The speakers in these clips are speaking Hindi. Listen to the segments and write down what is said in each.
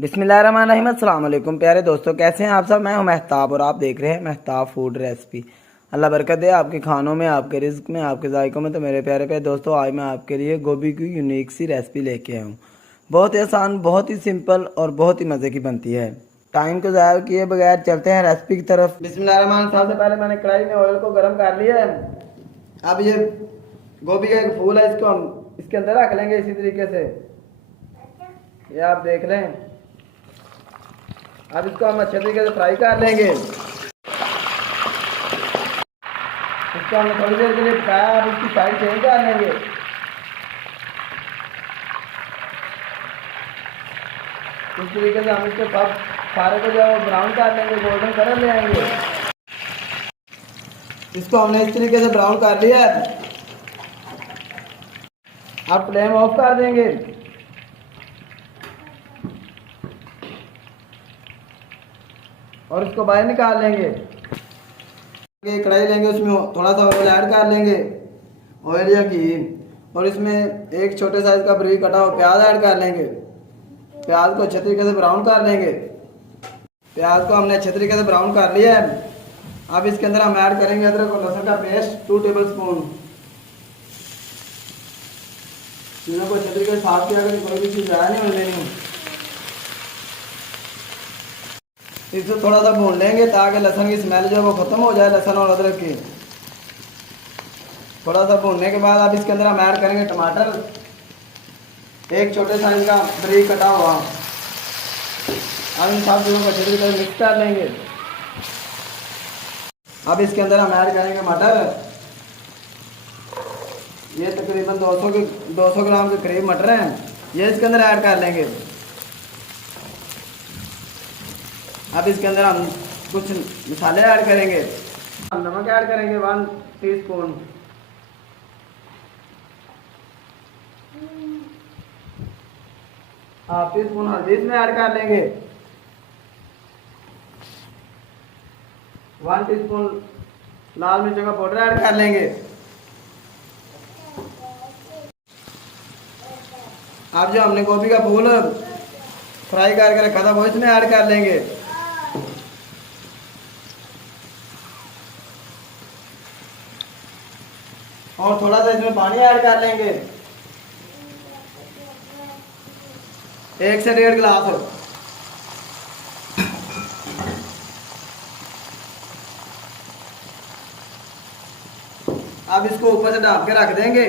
बिस्मिल्लाहिर्रहमानिर्रहीम। अस्सलाम वालेकुम प्यारे दोस्तों, कैसे हैं आप सब। मैं हूं महताब और आप देख रहे हैं महताब फूड रेसिपी। अल्लाह बरकत दे आपके खानों में, आपके रिज्क में, आपके जायकों में। तो मेरे प्यारे प्यारे दोस्तों, आज मैं आपके लिए गोभी की यूनिक सी रेसिपी लेके आया हूँ। बहुत ही आसान, बहुत ही सिंपल और बहुत ही मज़े की बनती है। टाइम को ज़ाया किए बगैर चलते हैं रेसिपी की तरफ। बिस्मिल्लाहिर्रहमानिर्रहीम। सबसे पहले मैंने कढ़ाई में ऑयल को गर्म कर लिया है। अब ये गोभी का एक फूल है, इसको हम इसके अंदर रख लेंगे इसी तरीके से। ये आप देख लें। अब इसको हम अच्छे तरीके से फ्राई कर लेंगे। इसको हमने थोड़ी देर के लिए पकाया, अब इसकी साइड चेंज कर लेंगे। इस तरीके से हम इसके सब सारे को जो ब्राउन कर लेंगे, गोल्डन कलर ले आएंगे। इसको हमने इस तरीके से ब्राउन कर लिया है। अब फ्लेम ऑफ कर देंगे। और इसको बाहर निकाल लेंगे। कढ़ाई लेंगे, उसमें थोड़ा सा ऑयल ऐड कर लेंगे, ऑयल या घी। और इसमें एक छोटे साइज का बारीक कटा हुआ प्याज ऐड कर लेंगे। प्याज को अच्छे तरीके से ब्राउन कर लेंगे। प्याज को हमने अच्छे तरीके से ब्राउन कर लिया है। अब इसके अंदर हम ऐड करेंगे अदरक और लहसुन का पेस्ट 2 टेबल स्पून। चीज़ों को अच्छे तरीके से साफ किया करें, कोई भी चीज़ ज़्यादा नहीं होने देनी। इसको थोड़ा सा भून लेंगे ताकि लहसुन की स्मेल जो है वो ख़त्म हो जाए, लहसुन और अदरक की। थोड़ा सा भूनने के बाद अब इसके अंदर हम ऐड करेंगे टमाटर, एक छोटे साइज का बारीक कटा हुआ। अब इन सब चीज़ों को अच्छे तरीके से मिक्स कर लेंगे। अब इसके अंदर हम ऐड करेंगे मटर। ये तकरीबन 200 ग्राम के करीब मटर हैं, ये इसके अंदर ऐड कर लेंगे। अब इसके अंदर हम कुछ मसाले ऐड करेंगे। हम नमक ऐड करेंगे 1 टीस्पून। हाफ टीस्पून हल्दी इसमें ऐड कर लेंगे। 1 टीस्पून लाल मिर्चों का पाउडर ऐड कर लेंगे। अब जो हमने गोभी का फूल फ्राई करके रखा था वो इसमें ऐड कर लेंगे। और थोड़ा सा इसमें पानी ऐड कर लेंगे, 1 से 1.5 गिलास। अब इसको ऊपर से ढक के रख देंगे।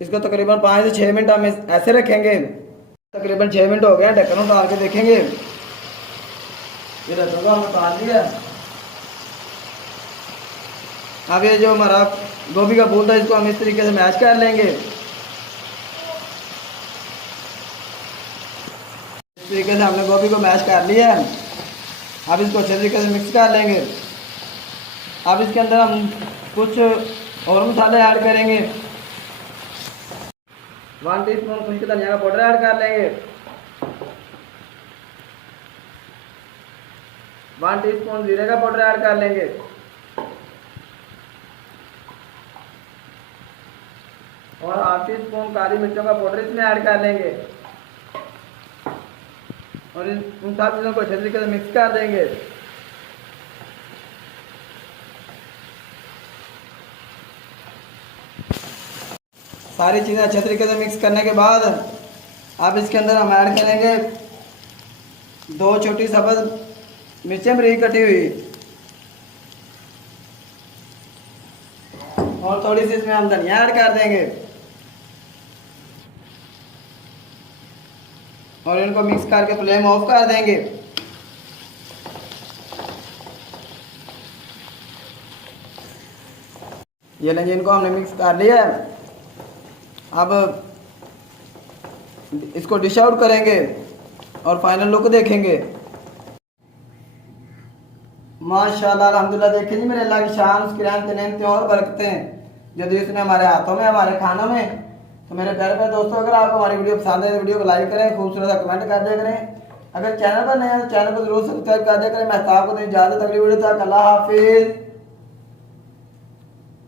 इसको तकरीबन 5 से 6 मिनट हम ऐसे रखेंगे। तकरीबन 6 मिनट हो गए, ढक्कन उतार के देखेंगे। ये ढक्कन हमने उतार दिया। अब ये जो हमारा गोभी का फूल था, इसको हम इस तरीके से मैश कर लेंगे। इस तरीके से हमने गोभी को मैश कर लिया है। अब इसको अच्छे तरीके से मिक्स कर लेंगे। अब इसके अंदर हम कुछ और मसाले ऐड करेंगे। 1 टीस्पून खुश्क धनिया का पाउडर ऐड कर लेंगे। 1 टीस्पून जीरे का पाउडर ऐड कर लेंगे। और हाफ टीस्पून काली मिर्चों का पाउडर इसमें ऐड कर लेंगे। और इन सब चीज़ों को अच्छे तरीके से मिक्स कर देंगे। सारी चीज़ें अच्छे तरीके से मिक्स करने के बाद अब इसके अंदर हम ऐड करेंगे 2 छोटी सब्ज़ मिर्चें बारीक कटी हुई। और थोड़ी सी इसमें हम धनिया ऐड कर देंगे। और इनको मिक्स करके फ्लेम ऑफ कर देंगे। ये लेंगे, इनको हमने मिक्स कर लिया है। अब इसको डिश आउट करेंगे और फाइनल लुक देखेंगे। माशाल्लाह अल्हम्दुलिल्लाह। देखिए जी, मेरे अल्लाह की शान, उसकी रहमतें नेमतें और बरकतें जो दी उसने हमारे हाथों में, हमारे खानों में। तो मेरे प्यारे प्यारे दोस्तों, अगर आपको हमारी वीडियो पसंद है तो वीडियो को लाइक करें, खूबसूरत सा कमेंट कर दिया करें। अगर चैनल पर नए हैं तो चैनल को जरूर सब्सक्राइब कर दिया करें। मैं आपको तो इजाजत, अगली वीडियो तक। अल्लाह हाफिज।